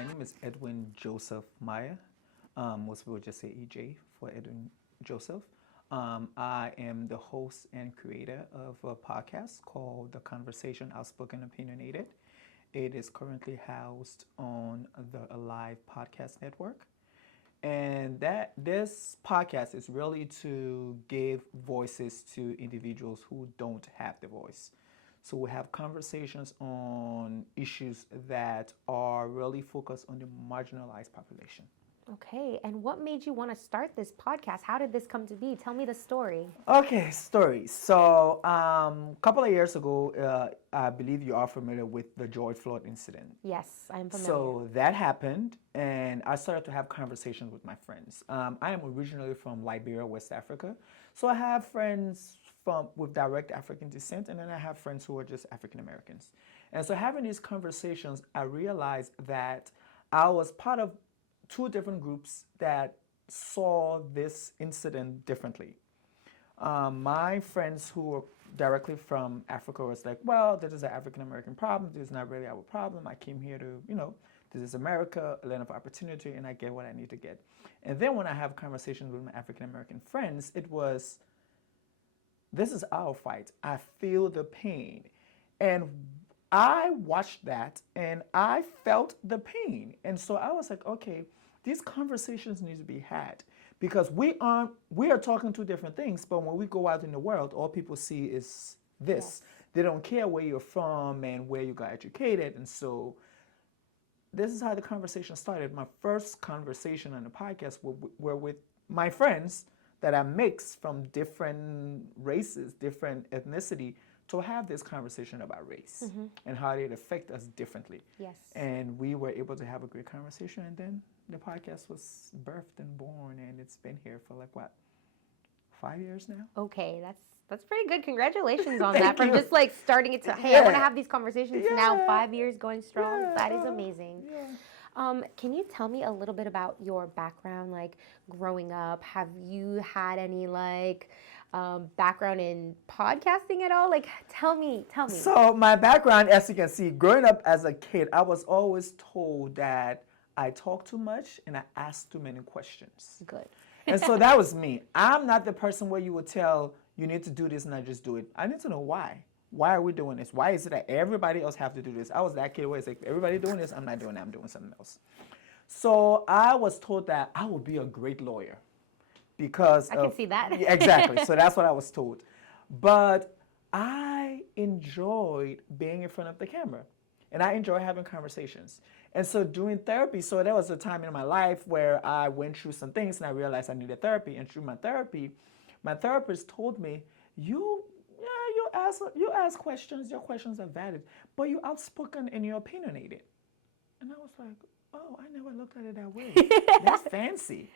My name is Edwin Joseph Mayah. Most people just say EJ for Edwin Joseph. I am the host and creator of a podcast called The Conversation Outspoken Opinionated. It is currently housed on the Alive Podcast Network. And that this podcast is really to give voices to individuals who don't have the voice. So we have conversations on issues that are really focused on the marginalized population. Okay, and what made you want to start this podcast? How did this come to be? Tell me the story. Okay, story. So, a couple of years ago, I believe you are familiar with the George Floyd incident. Yes, I'm familiar. So that happened, and I started to have conversations with my friends. I am originally from Liberia, West Africa, so I have friends with direct African descent, and then I have friends who are just African Americans. And so having these conversations, I realized that I was part of two different groups that saw this incident differently. My friends who were directly from Africa was like, well, this is an African American problem. This is not really our problem. I came here to, this is America, a land of opportunity, and I get what I need to get. And then when I have conversations with my African American friends, it was, this is our fight. I feel the pain. And I watched that and I felt the pain. And so I was like, okay, these conversations need to be had because we are talking two different things, but when we go out in the world, all people see is this. Yes. They don't care where you're from and where you got educated. And so this is how the conversation started. My first conversation on the podcast were with my friends that are mixed from different races, different ethnicity, to have this conversation about race and how it affects us differently. Yes. And we were able to have a great conversation, and then the podcast was birthed and born, and it's been here for 5 years now? Okay, that's pretty good. Congratulations on that. Thank From you. just starting it to, hey, I want to have these conversations now, 5 years going strong. Yeah. That is amazing. Yeah. Can you tell me a little bit about your background, growing up? Have you had any background in podcasting at all? Tell me. So my background, as you can see, growing up as a kid, I was always told that I talk too much and I ask too many questions. Good. And so that was me. I'm not the person where you would tell, you need to do this and I just do it. I need to know why. Why are we doing this? Why is it that everybody else have to do this? I was that kid where it's like, everybody doing this, I'm not doing that, I'm doing something else. So I was told that I would be a great lawyer because I can see that. Exactly. So that's what I was told. But I enjoyed being in front of the camera and I enjoy having conversations. And so doing therapy, so there was a time in my life where I went through some things and I realized I needed therapy. And through my therapy, my therapist told me, you ask questions, your questions are valid, but you're outspoken and you're opinionated. And I was like, oh, I never looked at it that way. That's fancy.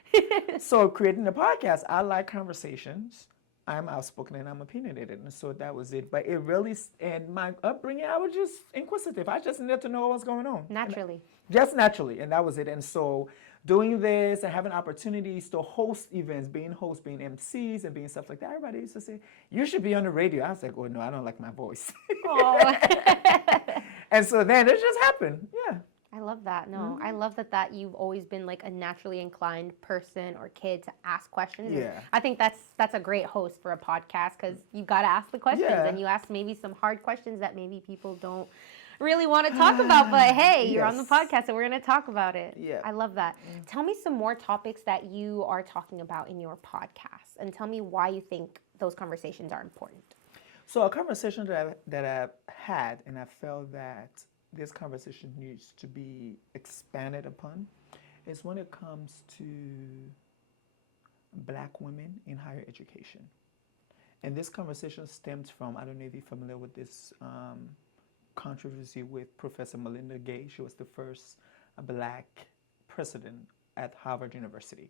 So creating the podcast, I like conversations. I'm outspoken and I'm opinionated. And so that was it. But it really, and my upbringing, I was just inquisitive. I just needed to know what was going on. Naturally. Just naturally. And that was it. And so doing this and having opportunities to host events, being hosts, being MCs and being stuff like that, everybody used to say, you should be on the radio. I was like, oh, no, I don't like my voice. Oh. And so then it just happened. Yeah. I love that. No, I love that you've always been a naturally inclined person or kid to ask questions. Yeah. I think that's a great host for a podcast because you got to ask the questions and you ask maybe some hard questions that maybe people don't really want to talk about. But hey, you're on the podcast and we're going to talk about it. Yeah. I love that. Tell me some more topics that you are talking about in your podcast and tell me why you think those conversations are important. So a conversation that I've had and I felt that this conversation needs to be expanded upon is when it comes to Black women in higher education. And this conversation stems from, I don't know if you're familiar with this controversy with Professor Melinda Gay. She was the first Black president at Harvard University.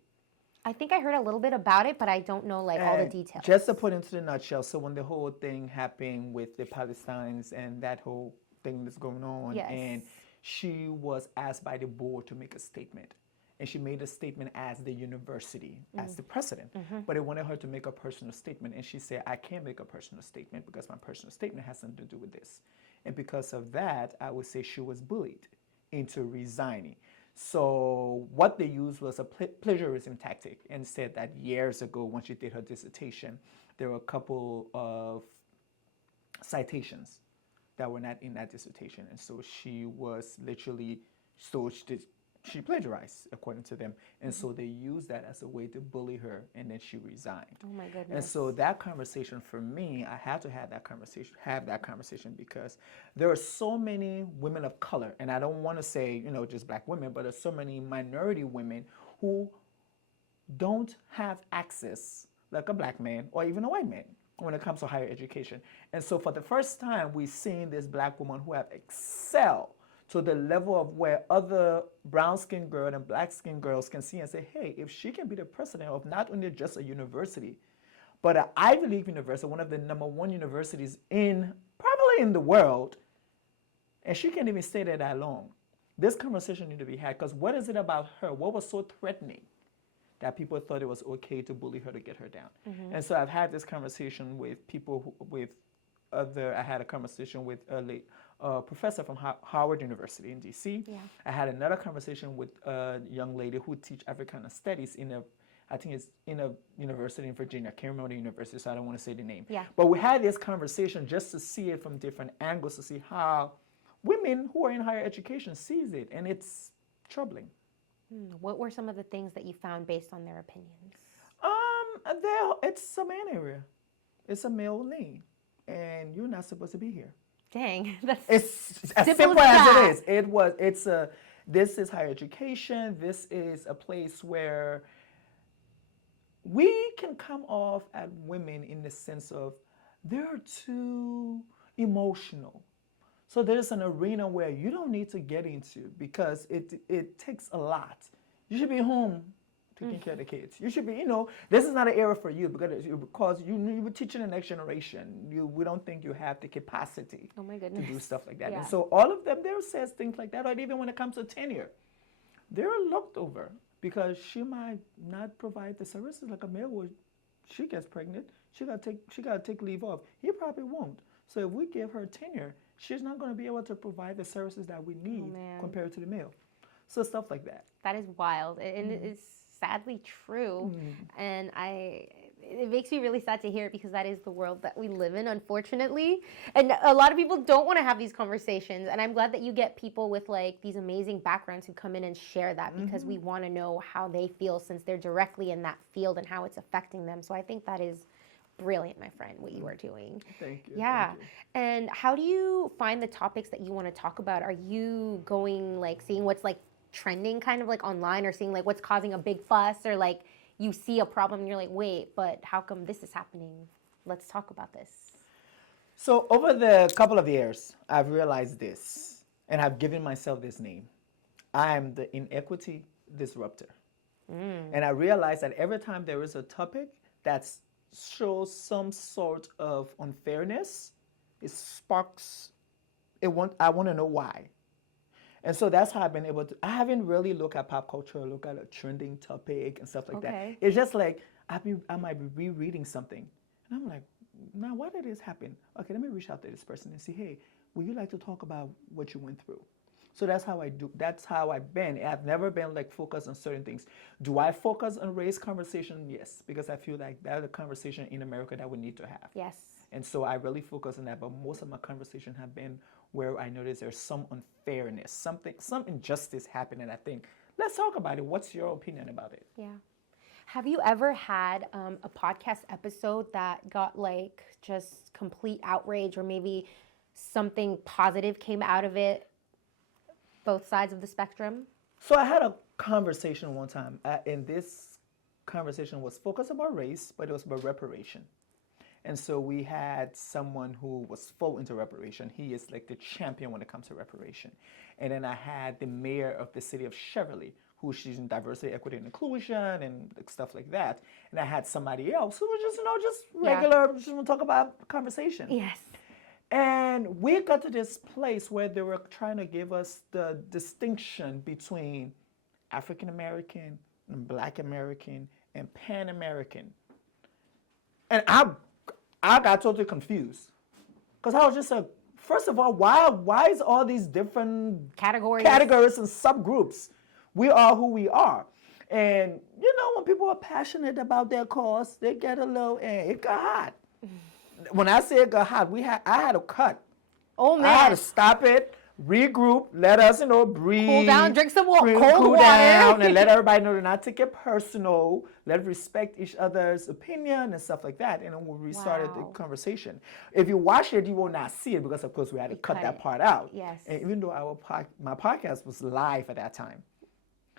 I think I heard a little bit about it, but I don't know all the details. Just to put into the nutshell, so when the whole thing happened with the Palestinians and that whole thing that's going on, yes. And she was asked by the board to make a statement, and she made a statement as the university, as the president, but they wanted her to make a personal statement, and she said, I can't make a personal statement because my personal statement has something to do with this. And because of that, I would say she was bullied into resigning. So what they used was a plagiarism tactic, and said that years ago, when she did her dissertation, there were a couple of citations that were not in that dissertation, and so she was literally so she plagiarized according to them, and so they used that as a way to bully her, and then she resigned. Oh my goodness. And so that conversation for me, I had to have that conversation because there are so many women of color, and I don't want to say just black women, but there's so many minority women who don't have access like a black man or even a white man when it comes to higher education. And so for the first time, we've seen this black woman who have excelled to the level of where other brown-skinned girls and black-skinned girls can see and say, hey, if she can be the president of not only just a university, but an Ivy League university, one of the #1 universities probably in the world, and she can't even stay there that long. This conversation needs to be had, because what is it about her? What was so threatening that people thought it was okay to bully her to get her down? And so I've had this conversation with people I had a conversation with a professor from Howard University in DC. Yeah. I had another conversation with a young lady who teach Africana Studies I think it's in a university in Virginia. I can't remember the university, so I don't want to say the name. Yeah. But we had this conversation just to see it from different angles, to see how women who are in higher education sees it, and it's troubling. What were some of the things that you found based on their opinions? It's a man area. It's a male lane, and you're not supposed to be here. Dang, that's It's as simple as it is. This is higher education. This is a place where we can come off at women in the sense of they're too emotional. So there's an arena where you don't need to get into, because it takes a lot. You should be home taking care of the kids. You should be, this is not an era for you, because you were teaching the next generation. We don't think you have the capacity oh my to goodness. do stuff like that. Yeah. And so all of them, there says things like that, or even when it comes to tenure, they're looked over because she might not provide the services like a male would. She gets pregnant, she gotta take leave off. He probably won't. So if we give her tenure, she's not going to be able to provide the services that we need compared to the male. So stuff like that. That is wild, and it is sadly true. And it makes me really sad to hear it, because that is the world that we live in, unfortunately. And a lot of people don't want to have these conversations, and I'm glad that you get people with like these amazing backgrounds who come in and share that, because we want to know how they feel, since they're directly in that field and how it's affecting them. So I think that is brilliant, my friend, what you are doing. Thank you. Yeah. Thank you. And how do you find the topics that you want to talk about? Are you going like seeing what's like trending kind of like online, or seeing like what's causing a big fuss, or like you see a problem and you're like, wait, but how come this is happening? Let's talk about this. So over the couple of years, I've realized this, and I've given myself this name. I am the inequity disruptor. And I realize that every time there is a topic that shows some sort of unfairness, it sparks, I want to know why. And so that's how I've been able to, I haven't really looked at pop culture, look at a trending topic and stuff like that. It's just like, I might be rereading something, and I'm like, now why did this happen? Okay, let me reach out to this person and say, hey, would you like to talk about what you went through? So that's how I do. That's how I've been. I've never been like focused on certain things. Do I focus on race conversation? Yes, because I feel like that's a conversation in America that we need to have. Yes. And so I really focus on that. But most of my conversations have been where I notice there's some unfairness, some injustice happening. I think, let's talk about it. What's your opinion about it? Yeah. Have you ever had a podcast episode that got like just complete outrage, or maybe something positive came out of it? Both sides of the spectrum? So I had a conversation one time, and this conversation was focused about race, but it was about reparation. And so we had someone who was full into reparation. He is like the champion when it comes to reparation. And then I had the mayor of the city of Cheverly, who she's in diversity, equity, and inclusion, and stuff like that. And I had somebody else who was just, just regular, just want to talk about conversation. Yes. And we got to this place where they were trying to give us the distinction between African American and Black American and Pan American. And I got totally confused, because I was just like, first of all, why is all these different categories and subgroups? We are who we are. And, when people are passionate about their cause, they get a little, it got hot. When I say it got hot, I had to cut. Oh, man. I had to stop it, regroup, let us, breathe. Cool down, drink some cold cool water. down, and let everybody know to not take it personal. Let respect each other's opinion and stuff like that. And then we restarted the conversation. If you watch it, you will not see it because, of course, we had to cut that part out. Yes. And even though my podcast was live at that time,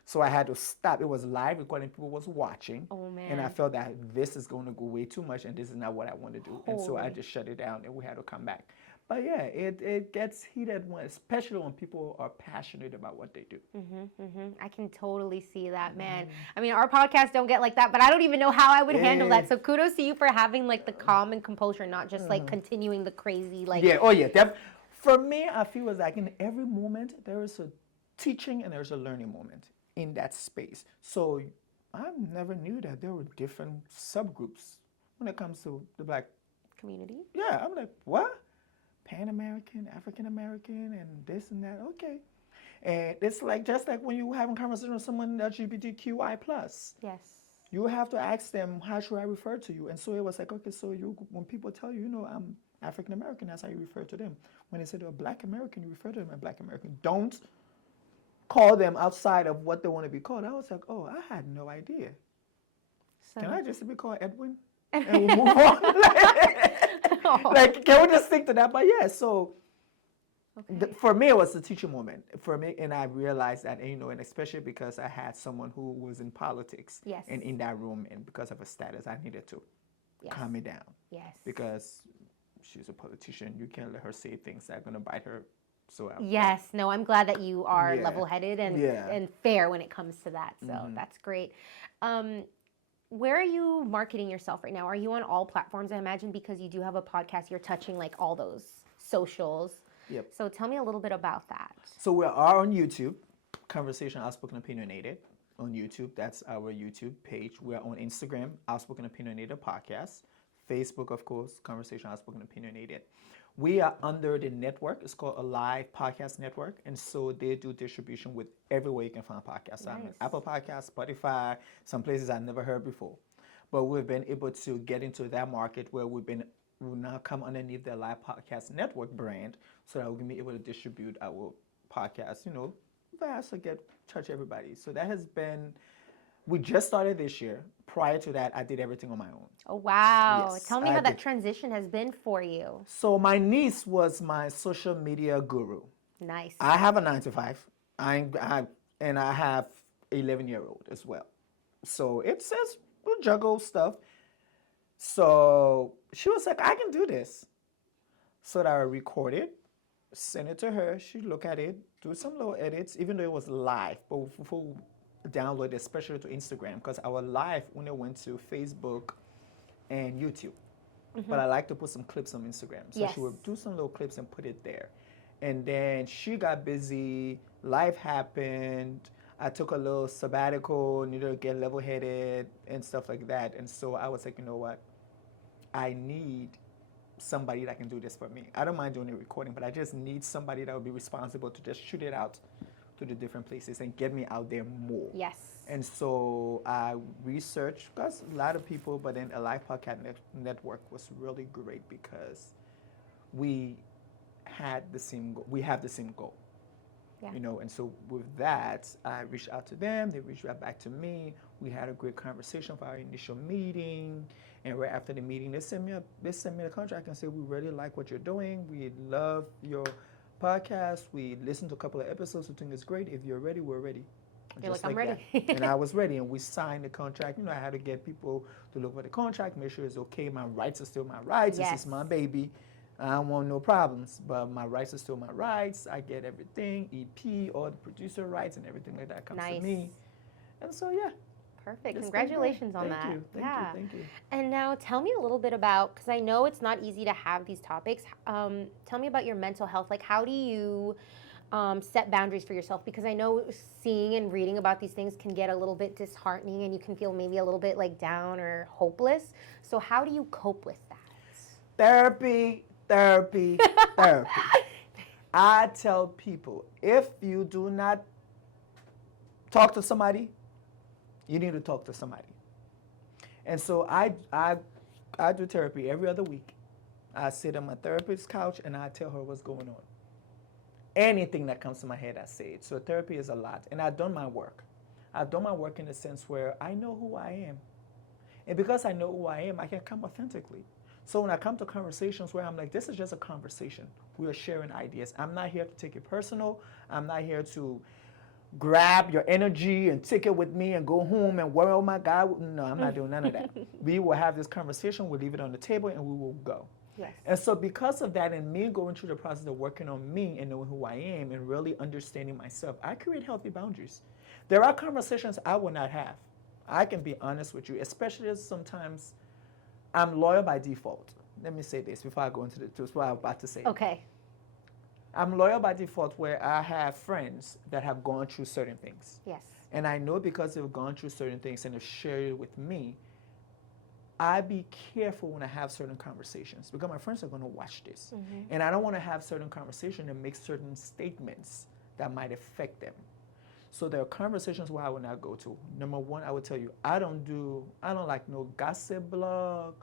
so I had to stop. It was live recording. People was watching. Oh, man. And I felt that this is going to go way too much, and this is not what I want to do. And so I just shut it down, and we had to come back. But yeah, it gets heated, especially when people are passionate about what they do. I can totally see that, man. I mean, our podcasts don't get like that, but I don't even know how I would handle that. So kudos to you for having like the calm and composure, not just like continuing the crazy like. Yeah. Oh yeah. For me, I feel as like in every moment there is a teaching and there's a learning moment in that space. So I never knew that there were different subgroups when it comes to the Black community. Yeah, I'm like, what? Pan-American, African-American, and this and that. Okay. And it's like, just like when you having a conversation with someone LGBTQI+. Yes. You have to ask them, how should I refer to you? And so it was like, okay, so when people tell you, I'm African-American, that's how you refer to them. When they say they're Black American, you refer to them as Black American. Don't call them outside of what they want to be called. I was like, oh, I had no idea. So, can I just be called Edwin? And we'll move on. Like, can we just stick to that? But yeah, so for me, it was a teaching moment for me. And I realized that, and especially because I had someone who was in politics and in that room, and because of her status, I needed to calm me down. Yes. Because she's a politician. You can't let her say things that are going to bite her. So no, I'm glad that you are level-headed and fair when it comes to that. So that's great. Where are you marketing yourself right now? Are you on all platforms, I imagine, because you do have a podcast, you're touching like all those socials. Yep. So tell me a little bit about that. So we are on YouTube, Conversation Outspoken Opinionated on YouTube. That's our YouTube page. We're on Instagram, Outspoken Opinionated Podcast. Facebook, of course, Conversation Outspoken Opinionated. We are under the network. It's called Alive Podcast Network. And so they do distribution with everywhere you can find podcasts. Nice. Apple Podcasts, Spotify, some places I've never heard before. But we've been able to get into that market where we'll now come underneath the Alive Podcast Network brand so that we can be able to distribute our podcast, vast to touch everybody. So that has been, we just started this year. Prior to that, I did everything on my own. Oh, wow. Yes, tell me how that transition has been for you. So my niece was my social media guru. Nice. I have a 9-to-5, and I have an 11-year-old as well. So it says we juggle stuff. So she was like, I can do this. So that I recorded, send it to her. She'd look at it, do some little edits, even though it was live. But before we download it, especially to Instagram, because our live only went to Facebook and YouTube. But I like to put some clips on Instagram. So she would do some little clips and put it there. And then she got busy, life happened, I took a little sabbatical, needed to get level-headed and stuff like that. And so I was like, you know what? I need somebody that can do this for me. I don't mind doing the recording, but I just need somebody that will be responsible to just shoot it out to the different places and get me out there more. Yes. And so I researched, because a lot of people, but then Alive Podcast Network was really great because we had the same goal. We have the same goal. Yeah. And so with that, I reached out to them. They reached out back to me. We had a great conversation for our initial meeting. And right after the meeting, they sent me a contract and said, we really like what you're doing. We love your podcast. We listened to a couple of episodes. We think it's great. If you're ready, we're ready. You're like, I'm ready. And I was ready. And we signed the contract. I had to get people to look for the contract, make sure it's okay. My rights are still my rights. Yes. This is my baby. I don't want no problems, but my rights are still my rights. I get everything, EP, all the producer rights and everything like that comes to me. And so, yeah. Perfect. Congratulations on that. Thank you. And now tell me a little bit about, because I know it's not easy to have these topics. Tell me about your mental health. Like, how do you set boundaries for yourself? Because I know seeing and reading about these things can get a little bit disheartening and you can feel maybe a little bit like down or hopeless. So how do you cope with that? Therapy. I tell people, if you do not talk to somebody, you need to talk to somebody. And so I do therapy every other week. I sit on my therapist's couch and I tell her what's going on. Anything that comes to my head, I say it. So therapy is a lot. And I've done my work. I've done my work in the sense where I know who I am. And because I know who I am, I can come authentically. So when I come to conversations where I'm like, this is just a conversation. We are sharing ideas. I'm not here to take it personal. I'm not here to grab your energy and take it with me and go home and worry, oh my God. No, I'm not doing none of that. We will have this conversation, we'll leave it on the table, and we will go. Yes. And so because of that and me going through the process of working on me and knowing who I am and really understanding myself, I create healthy boundaries. There are conversations I will not have. I can be honest with you, especially as sometimes I'm loyal by default. Let me say this before I go into what I'm about to say. Okay. I'm loyal by default where I have friends that have gone through certain things. Yes. And I know because they've gone through certain things and have shared it with me, I be careful when I have certain conversations because my friends are going to watch this. Mm-hmm. And I don't want to have certain conversations and make certain statements that might affect them. So there are conversations where I will not go to. Number one, I would tell you, I don't like no gossip blog,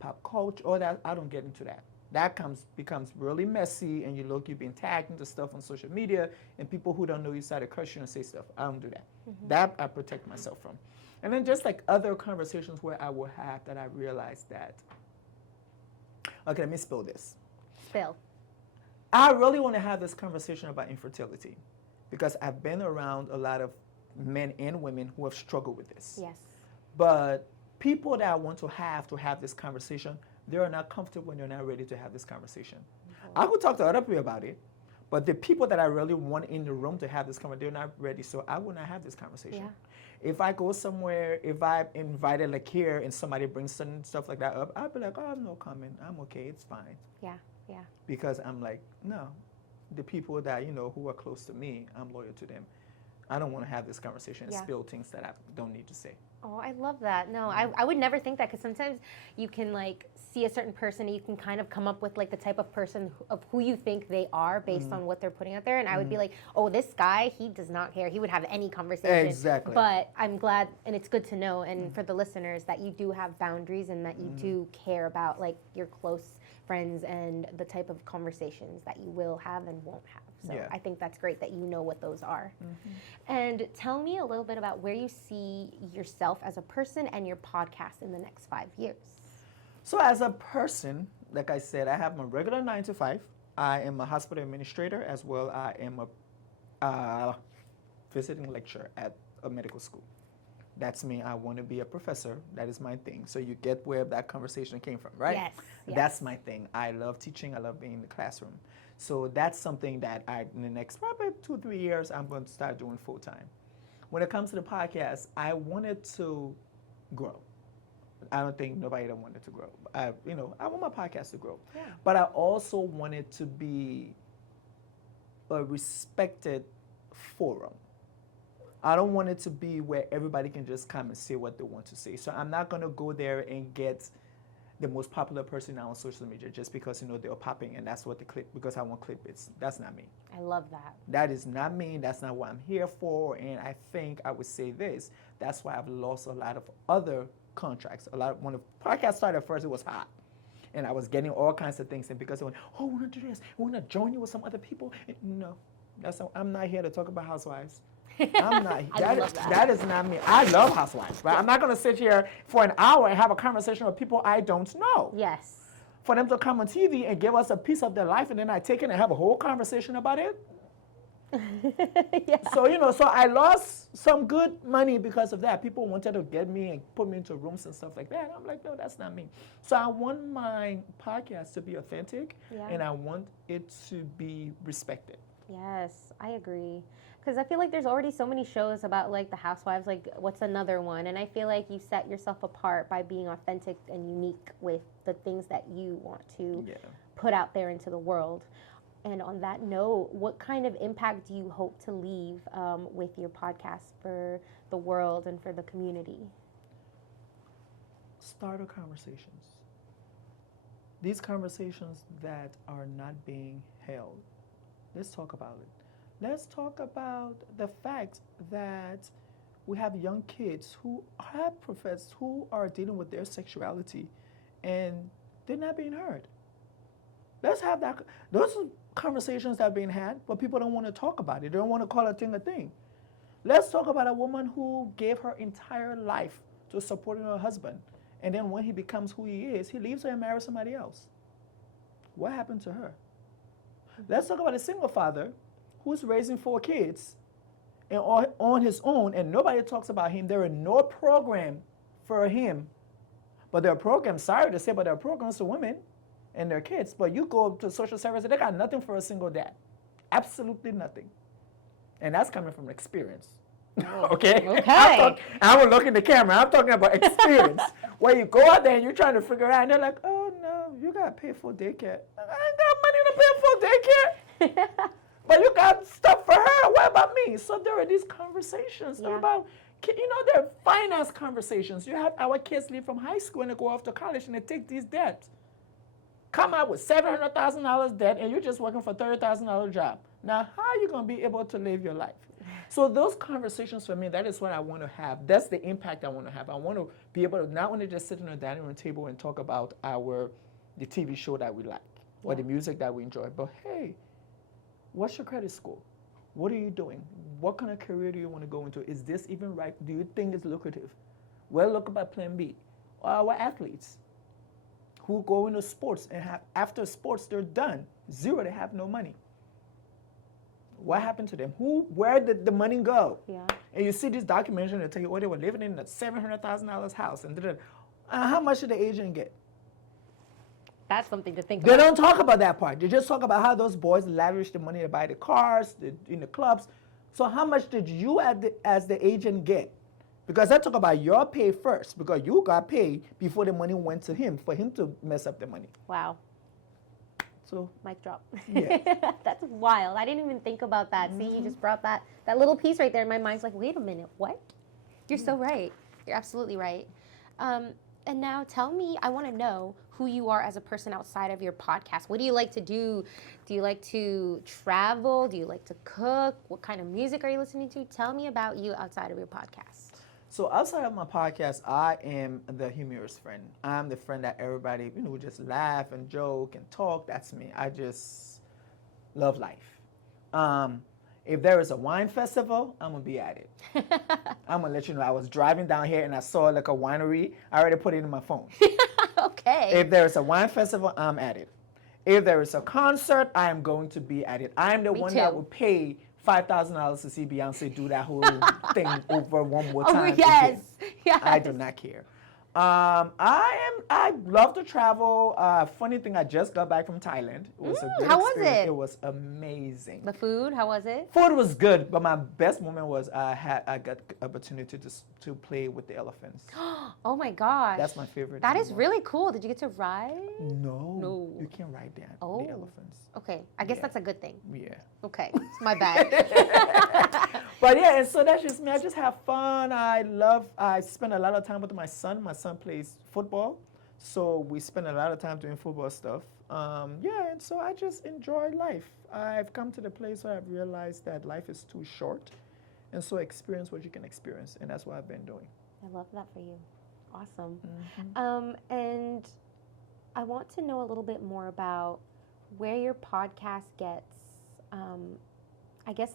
pop culture, all that. I don't get into that. That becomes really messy, and you've been tagged into stuff on social media, and people who don't know you start to curse you and say stuff. I don't do that. Mm-hmm. That I protect myself from. And then just like other conversations where I will have that I realize that, okay, let me spill this. Spill. I really want to have this conversation about infertility because I've been around a lot of men and women who have struggled with this. Yes. But people that I want to have this conversation, they are not comfortable and they're not ready to have this conversation. Mm-hmm. I could talk to other people about it, but the people that I really want in the room to have this conversation, they're not ready, so I will not have this conversation. Yeah. If I go somewhere, if I'm invited like here and somebody brings some stuff like that up, I'll be like, oh, I'm no comment. I'm okay. It's fine. Yeah, yeah. Because I'm like, no, the people that, who are close to me, I'm loyal to them. I don't want to have this conversation and spill things that I don't need to say. Oh, I love that. No, I would never think that because sometimes you can see a certain person and you can kind of come up with the type of person of who you think they are based on what they're putting out there. And I would be like, oh, this guy, he does not care. He would have any conversation. Exactly. But I'm glad, and it's good to know, and for the listeners, that you do have boundaries and that you do care about your close friends and the type of conversations that you will have and won't have. So I think that's great that you know what those are. Mm-hmm. And tell me a little bit about where you see yourself as a person and your podcast in the next 5 years. So as a person, like I said, I have my regular 9 to 5. I am a hospital administrator as well. I am a visiting lecturer at a medical school. That's me. I want to be a professor. That is my thing. So you get where that conversation came from, right? Yes. That's my thing. I love teaching. I love being in the classroom. So that's something that in the next probably 2-3 years, I'm going to start doing full time. When it comes to the podcast, I wanted to grow. I don't think nobody don't want it to grow. I want my podcast to grow. Yeah. But I also want it to be a respected forum. I don't want it to be where everybody can just come and say what they want to say. So I'm not going to go there and get the most popular person now on social media just because, they're popping and that's what the clip, because I want clickbaits. That's not me. I love that. That is not me. That's not what I'm here for. And I think I would say this. That's why I've lost a lot of other contracts. When the podcast started first, it was hot. And I was getting all kinds of things. And because they went, oh, we want to do this. We want to join you with some other people. And no, I'm not here to talk about housewives. I'm not. That is not me. I love housewives, but I'm not going to sit here for an hour and have a conversation with people I don't know. Yes. For them to come on TV and give us a piece of their life, and then I take it and have a whole conversation about it. Yeah. So I lost some good money because of that. People wanted to get me and put me into rooms and stuff like that. I'm like, no, that's not me. So I want my podcast to be authentic, and I want it to be respected. Yes, I agree. Because I feel like there's already so many shows about the housewives, what's another one? And I feel like you set yourself apart by being authentic and unique with the things that you want to put out there into the world. And on that note, what kind of impact do you hope to leave with your podcast for the world and for the community? Start conversations. These conversations that are not being held, let's talk about it. Let's talk about the fact that we have young kids who have professed, who are dealing with their sexuality, and they're not being heard. Let's have that. Those are conversations that are being had, but people don't want to talk about it. They don't want to call a thing a thing. Let's talk about a woman who gave her entire life to supporting her husband, and then when he becomes who he is, he leaves her and marries somebody else. What happened to her? Let's talk about a single father who's raising 4 kids and on his own, and nobody talks about him. There are no program for him, but there are programs, sorry to say, but there are programs for women and their kids. But you go to social services, they got nothing for a single dad. Absolutely nothing. And that's coming from experience. Okay? Okay. I will look in the camera. I'm talking about experience. Where you go out there and you're trying to figure it out, and they're like, oh no, you got to pay for daycare. I ain't got money to pay for daycare. But you got stuff for her. What about me? So there are these conversations about, there are finance conversations. You have our kids leave from high school and they go off to college and they take these debts. Come out with $700,000 debt and you're just working for $30,000 job. Now, how are you going to be able to live your life? So those conversations for me, that is what I want to have. That's the impact I want to have. I want to be able to not only just sit on a dining room table and talk about the TV show that we like or the music that we enjoy, but hey, what's your credit score? What are you doing? What kind of career do you want to go into? Is this even right? Do you think it's lucrative? Well, look about Plan B. Our athletes who go into sports and after sports, they're done. Zero, they have no money. What happened to them? Where did the money go? Yeah. And you see this documentary that tell you, they were living in a $700,000 house. And how much did the agent get? That's something to think They about. don't talk about that part. They just talk about how those boys lavish the money to buy the cars, in the clubs. So how much did you as the agent get? Because I talk about your pay first, because you got paid before the money went to him, for him to mess up the money. Wow. So Mic drop. Yeah. That's wild. I didn't even think about that. See, you just brought that little piece right there, and my mind's like, wait a minute, what? You're so right. You're absolutely right. And now tell me, I want to know who you are as a person outside of your podcast. What do you like to do? Do you like to travel? Do you like to cook? What kind of music are you listening to? Tell me about you outside of your podcast. So outside of my podcast, I am the humorous friend. I'm the friend that everybody, would just laugh and joke and talk. That's me. I just love life. If there is a wine festival, I'm going to be at it. I'm going to let you know. I was driving down here and I saw like a winery. I already put it in my phone. Okay. If there is a wine festival, I'm at it. If there is a concert, I am going to be at it. I'm the one that would pay $5,000 to see Beyonce do that whole thing over one more time. Oh, yes. Again. Yes. I do not care. I love to travel. Funny thing, I just got back from Thailand. It was a good how was experience. it? It was amazing. The food, how was it? Food was good, but my best moment was I got the opportunity to play with the elephants. Oh my gosh. That's my favorite. That is animal. really cool. Did you get to ride? No. You can't ride the elephants. Okay. I guess Yeah. that's a good thing. Yeah. Okay. It's my bad. But yeah, and so that's just me. I just have fun. I spend a lot of time with my son. My son plays football. So we spend a lot of time doing football stuff. Yeah, and so I just enjoy life. I've come to the place where I've realized that life is too short. And so experience what you can experience. And that's what I've been doing. I love that for you. Awesome. Mm-hmm. And I want to know a little bit more about where your podcast gets, I guess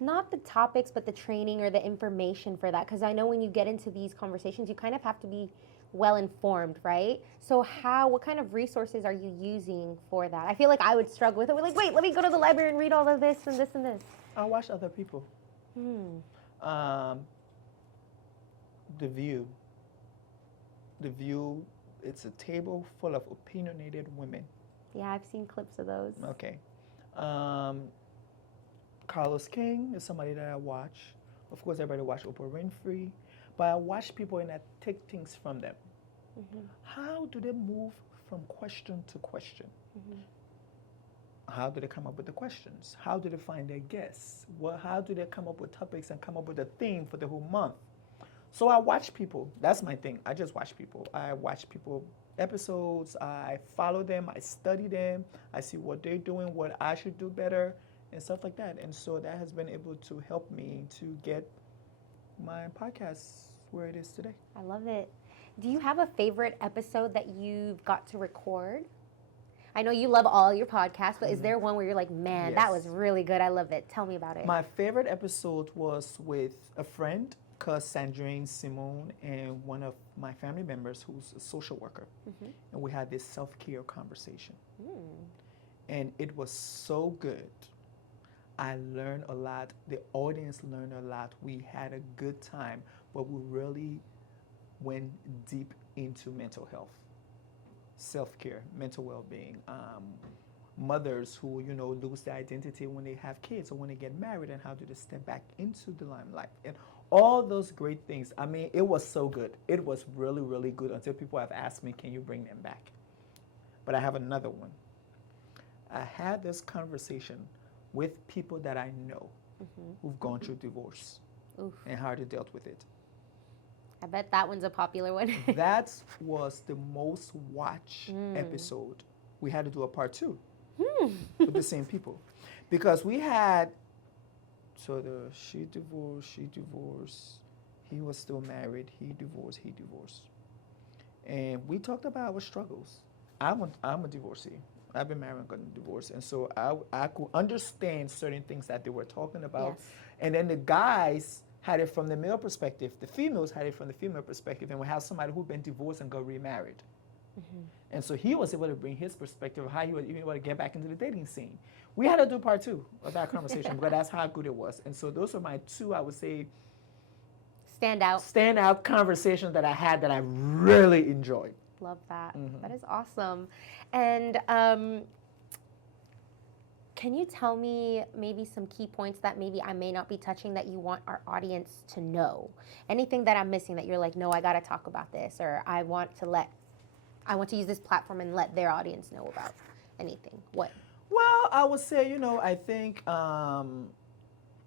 not the topics, but the training or the information for that. Because I know when you get into these conversations, you kind of have to be well informed, right? So what kind of resources are you using for that? I feel like I would struggle with it. We're like, wait, let me go to the library and read all of this and this and this. I watch other people. The View, it's a table full of opinionated women. Yeah, I've seen clips of those. Okay. Carlos King is somebody that I watch. Of course, everybody watch Oprah Winfrey. But I watch people and I take things from them. Mm-hmm. How do they move from question to question? Mm-hmm. How do they come up with the questions? How do they find their guests? How do they come up with topics and come up with a theme for the whole month? So I watch people. That's my thing. I just watch people. I watch people episodes. I follow them. I study them. I see what they're doing, what I should do better. and stuff like that. And so that has been able to help me to get my podcast where it is today. I love it. Do you have a favorite episode that you've got to record? I know you love all your podcasts, but is there one where you're like, man, that was Yes. really good. I love it. Tell me about it. My favorite episode was with a friend called Sandrine Simone and one of my family members who's a social worker. And we had this self-care conversation. And it was so good. I learned a lot. The audience learned a lot. We had a good time, but we really went deep into mental health, self-care, mental well-being. Mothers who, you know, lose their identity when they have kids or when they get married, and how do they step back into the limelight, and all those great things. I mean, it was so good. It was really, really good until people have asked me, can you bring them back? But I have another one. I had this conversation with people that I know who've gone through divorce and how they dealt with it. I bet that one's a popular one. That was the most watched episode. We had to do a part 2 with the same people, because we had, she divorced, he was still married, he divorced, and we talked about our struggles. I'm a divorcee. I've been married and gotten divorced, and so I could understand certain things that they were talking about. Yes. And then the guys had it from the male perspective, the females had it from the female perspective, and we have somebody who'd been divorced and got remarried. And so he was able to bring his perspective of how he was even able to get back into the dating scene. We had to do part 2 of that conversation because that's how good it was. And so those are my 2, I would say, standout conversations that I had that I really enjoyed. Love that. That is awesome. And can you tell me maybe some key points that maybe I may not be touching that you want our audience to know? Anything that I'm missing that you're like, no, I got to talk about this, or I want to use this platform and let their audience know about anything? What? Well, I would say, you know, I think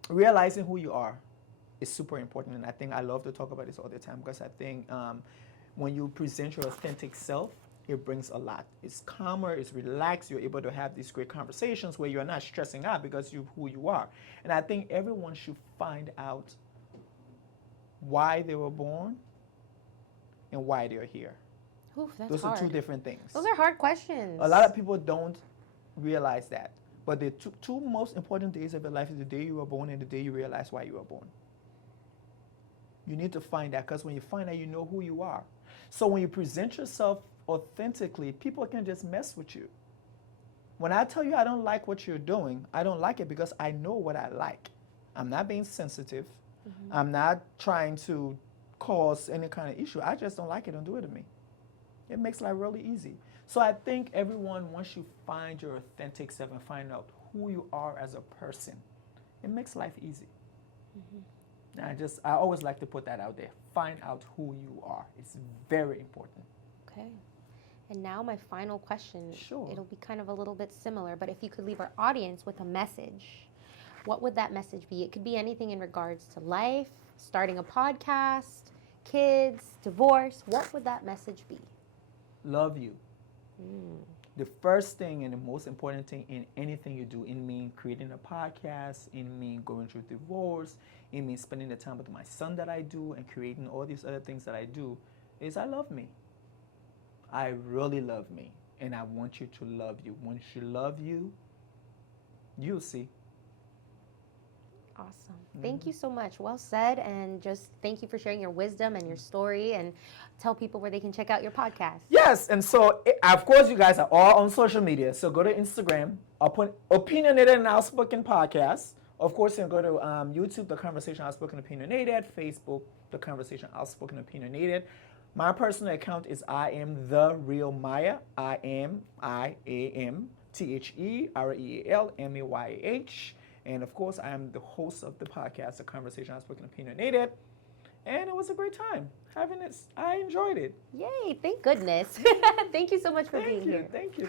realizing who you are is super important. And I think I love to talk about this all the time, because I think when you present your authentic self, it brings a lot. It's calmer, it's relaxed, you're able to have these great conversations where you're not stressing out because you're who you are. And I think everyone should find out why they were born and why they're here. Oof, that's Those hard. are 2 different things. Those are hard questions. A lot of people don't realize that. But the two most important days of your life is the day you were born and the day you realize why you were born. You need to find that, because when you find that, you know who you are. So when you present yourself authentically, people can just mess with you. When I tell you I don't like what you're doing, I don't like it because I know what I like. I'm not being sensitive. I'm not trying to cause any kind of issue. I just don't like it. Don't do it to me. It makes life really easy. So I think everyone, once you find your authentic self and find out who you are as a person, it makes life easy. And I always like to put that out there. Find out who you are. It's very important. Okay. And now my final question. Sure. It'll be kind of a little bit similar, but if you could leave our audience with a message, what would that message be? It could be anything in regards to life, starting a podcast, kids, divorce. What would that message be? Love you. The first thing and the most important thing in anything you do, in me creating a podcast, in me going through divorce, in me spending the time with my son that I do and creating all these other things that I do, is I love me. I really love me. And I want you to love you. Once you love you, you'll see. Awesome. Thank you so much. Well said. And just thank you for sharing your wisdom and your story, and tell people where they can check out your podcast. Yes, and so, of course, you guys are all on social media. So go to Instagram, Opinionated and Outspoken Podcast. Of course, you can go to YouTube, The Conversation Outspoken Opinionated. Facebook, The Conversation Outspoken Opinionated. My personal account is I am the real Mayah. IamTherealMayah. And of course, I am the host of the podcast, The Conversation Outspoken Opinionated. And it was a great time having this. I enjoyed it. Yay, thank goodness. Thank you so much for being here. Thank you.